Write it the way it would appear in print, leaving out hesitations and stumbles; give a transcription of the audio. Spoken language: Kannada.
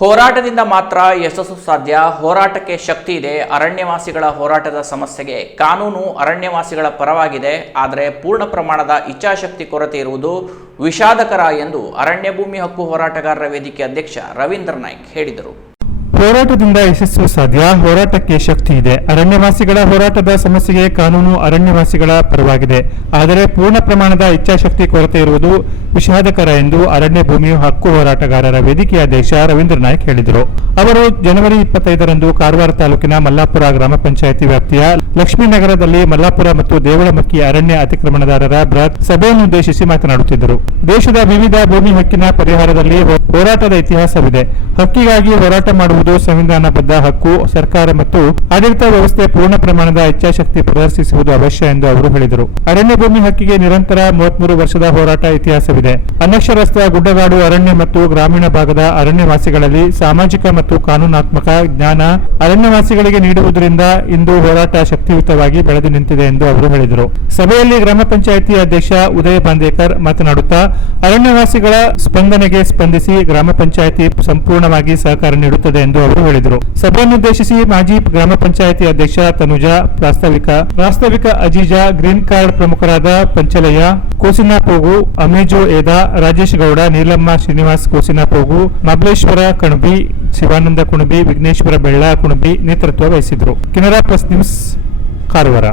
ಹೋರಾಟದಿಂದ ಮಾತ್ರ ಯಶಸ್ಸು ಸಾಧ್ಯ. ಹೋರಾಟಕ್ಕೆ ಶಕ್ತಿ ಇದೆ. ಅರಣ್ಯವಾಸಿಗಳ ಹೋರಾಟದ ಸಮಸ್ಯೆಗೆ ಕಾನೂನು ಅರಣ್ಯವಾಸಿಗಳ ಪರವಾಗಿದೆ. ಆದರೆ ಪೂರ್ಣ ಪ್ರಮಾಣದ ಇಚ್ಛಾಶಕ್ತಿ ಕೊರತೆ ಇರುವುದು ವಿಷಾದಕರ ಎಂದು ಅರಣ್ಯ ಭೂಮಿ ಹಕ್ಕು ಹೋರಾಟಗಾರರ ವೇದಿಕೆ ಅಧ್ಯಕ್ಷ ರವೀಂದ್ರ ನಾಯ್ಕ್ ಹೇಳಿದರು. ಹೋರಾಟದಿಂದ ಯಶಸ್ಸು ಸಾಧ್ಯ. ಹೋರಾಟಕ್ಕೆ ಶಕ್ತಿ ಇದೆ. ಅರಣ್ಯವಾಸಿಗಳ ಹೋರಾಟದ ಸಮಸ್ಯೆಗೆ ಕಾನೂನು ಅರಣ್ಯವಾಸಿಗಳ ಪರವಾಗಿದೆ. ಆದರೆ ಪೂರ್ಣ ಪ್ರಮಾಣದ ಇಚ್ಛಾಶಕ್ತಿ ಕೊರತೆ ಇರುವುದು ವಿಷಾದಕರ ಎಂದು ಅರಣ್ಯ ಭೂಮಿ ಹಕ್ಕು ಹೋರಾಟಗಾರರ ವೇದಿಕೆಯ ಅಧ್ಯಕ್ಷ ರವೀಂದ್ರ ನಾಯ್ಕ್ ಹೇಳಿದರು. ಅವರು ಜನವರಿ 25ರಂದು ಕಾರವಾರ ತಾಲೂಕಿನ ಮಲ್ಲಾಪುರ ಗ್ರಾಮ ಪಂಚಾಯಿತಿ ವ್ಯಾಪ್ತಿಯ ಲಕ್ಷ್ಮೀನಗರದಲ್ಲಿ ಮಲ್ಲಾಪುರ ಮತ್ತು ದೇವಳಮಕ್ಕಿ ಅರಣ್ಯ ಅತಿಕ್ರಮಣದಾರರ ಬೃಹತ್ ಸಭೆಯನ್ನುದ್ದೇಶಿಸಿ ಮಾತನಾಡುತ್ತಿದ್ದರು. ದೇಶದ ವಿವಿಧ ಭೂಮಿ ಹಕ್ಕಿನ ಪರಿಹಾರದಲ್ಲಿ ಹೋರಾಟದ ಇತಿಹಾಸವಿದೆ. ಹಕ್ಕಿಗಾಗಿ ಹೋರಾಟ ಮಾಡುವುದು ಸಂವಿಧಾನಬದ್ಧ ಹಕ್ಕು. ಸರ್ಕಾರ ಮತ್ತು ಆಡಳಿತ ವ್ಯವಸ್ಥೆ ಪೂರ್ಣ ಪ್ರಮಾಣದ ಇಚ್ಛಾಶಕ್ತಿ ಪ್ರದರ್ಶಿಸುವುದು ಅವಶ್ಯ ಎಂದು ಅವರು ಹೇಳಿದರು. ಅರಣ್ಯ ಭೂಮಿ ಹಕ್ಕಿಗೆ ನಿರಂತರ 33 ವರ್ಷದ ಹೋರಾಟ ಇತಿಹಾಸವಿದೆ. ಅನಕ್ಷರಸ್ಥ ಗುಡ್ಡಗಾಡು ಅರಣ್ಯ ಮತ್ತು ಗ್ರಾಮೀಣ ಭಾಗದ ಅರಣ್ಯವಾಸಿಗಳಲ್ಲಿ ಸಾಮಾಜಿಕ ಮತ್ತು ಕಾನೂನಾತ್ಮಕ ಜ್ಞಾನ ಅರಣ್ಯವಾಸಿಗಳಿಗೆ ನೀಡುವುದರಿಂದ ಇಂದು ಹೋರಾಟ ಶಕ್ತಿಯುತವಾಗಿ ಬೆಳೆದು ನಿಂತಿದೆ ಎಂದು ಅವರು ಹೇಳಿದರು. ಸಭೆಯಲ್ಲಿ ಗ್ರಾಮ ಪಂಚಾಯಿತಿ ಅಧ್ಯಕ್ಷ ಉದಯ ಬಾಂದೇಕರ್ ಮಾತನಾಡುತ್ತಾ ಅರಣ್ಯವಾಸಿಗಳ ಸ್ಪಂದನೆಗೆ ಸ್ಪಂದಿಸಿ ಗ್ರಾಮ ಪಂಚಾಯಿತಿ ಸಂಪೂರ್ಣವಾಗಿ ಸಹಕಾರ ನೀಡುತ್ತದೆ ಎಂದು ಅವರು ಹೇಳಿದರು. ಸಭೆಯನ್ನುದ್ದೇಶಿಸಿ ಮಾಜಿ ಗ್ರಾಮ ಪಂಚಾಯಿತಿ ಅಧ್ಯಕ್ಷ ತನುಜಾ, ಪ್ರಾಸ್ತಾವಿಕ ಅಜೀಜಾ, ಗ್ರೀನ್ ಕಾರ್ಡ್ ಪ್ರಮುಖರಾದ ಪಂಚಲಯ್ಯ ಕೋಸಿನ ಪೋಗು, ಅಮೇಜು ಏದಾ, ರಾಜೇಶ್ ಗೌಡ, ನೀಲಮ್ಮ ಶ್ರೀನಿವಾಸ್ ಕೋಸಿನ ಪೋಗು, ಮಬಲೇಶ್ವರ ಕಣಬಿ, ಶಿವಾನಂದ ಕುಣಬಿ, ವಿಘ್ನೇಶ್ವರ ಬೆಳ್ಳ ಕುಣಬಿ ನೇತೃತ್ವ ವಹಿಸಿದರು. Canara plus news, Karwar.